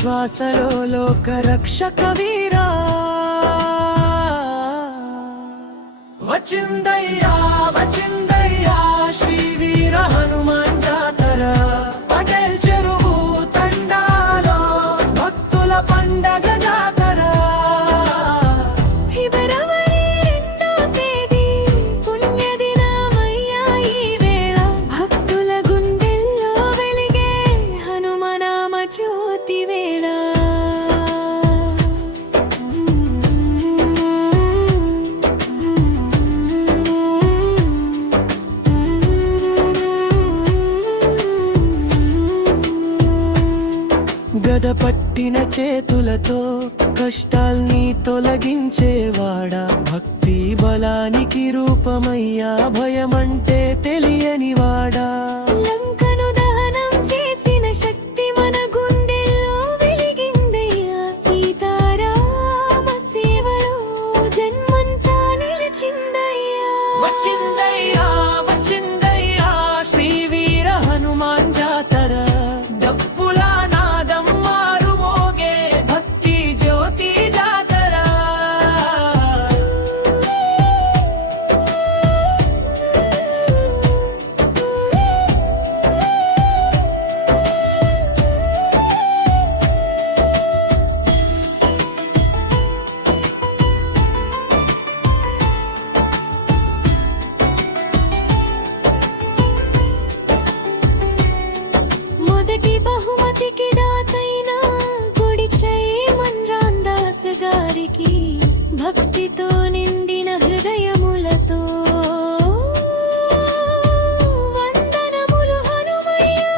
విశ్వాసలో లోక రక్షక వీరా వచ్చిందయ్యా వచ్చిందయ్యా శ్రీ వీర హనుమాన్ జాతర పటేల్ చెరువు తండాలో భక్తుల పండగ జాతర ఫిబ్రవరి 2వ తేదీ పుణ్యదినమయ్యా ఈ వేళ భక్తుల గుండెల్లో వెలిగే హనుమనామ జ్యోతి వేళ గద పట్టిన చేతులతో కష్టాల్ని తొలగించేవాడా భక్తి బలానికి రూపమయ్యా భయమంటే తెలియనివాడా లంకను దహనం చేసిన శక్తి మన గుండెల్లో వెలిగిందయ్యా సీతారామ సేవలో జన్మంతా నిలిచిందయ్యా వచ్చిందయ్యా వచ్చిందయ్యా శ్రీ వీర హనుమాన్ జాతర డప్పుల నాదం మారుమోగే భక్తి జ్యోతి జాతర మొదటి బహుమతికి దాతైన గుడి చేయమన్ రాందాస్ గారికి భక్తితో నిండిన హృదయములతో వందనములు హనుమయ్యా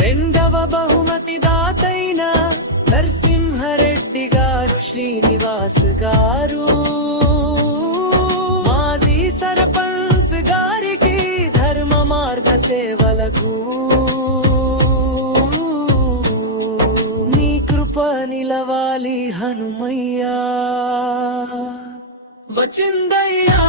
రెండవ బహుమతి దాతైన నరసింహారెడ్డి గారు శ్రీనివాస్ గారు మాజీ సర్పంచ్ గారికి ధర్మ మార్గ సేవలకు నీ కృప నిలవాలి హనుమయ్యా వచ్చిందయ్యా